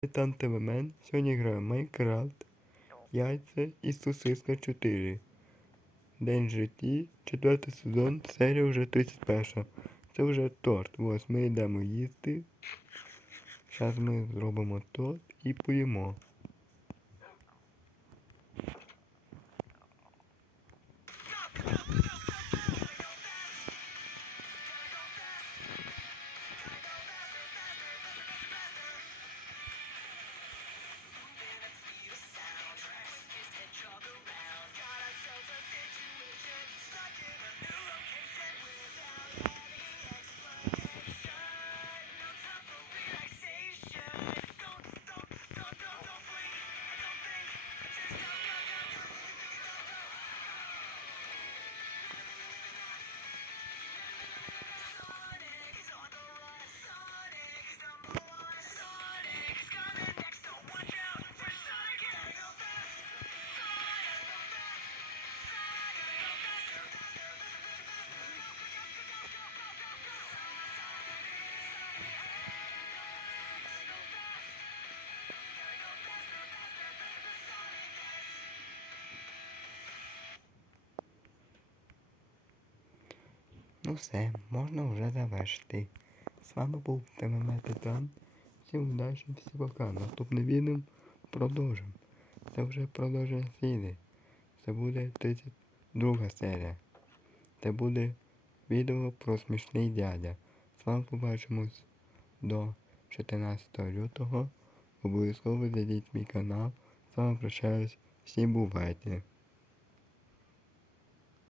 Титан ТВ Сьогодні граю Майнкрафт, Яйця і Сосиска 4. День житті, четвертий сезон, серія вже 31. Це вже торт. Ось ми йдемо їсти. Зараз ми зробимо торт і поїмо. Ну все, можна вже завершити. З вами був ТММ Титан. Всім удачі, всім пока. Наступне відео продовжимо. Це вже продовження серії. Це буде 32 серія. Це буде відео про смішний дядя. З вами побачимось до 14 лютого. Обов'язково зайдіть мій канал. З вами прощаюсь. Всім бувайте.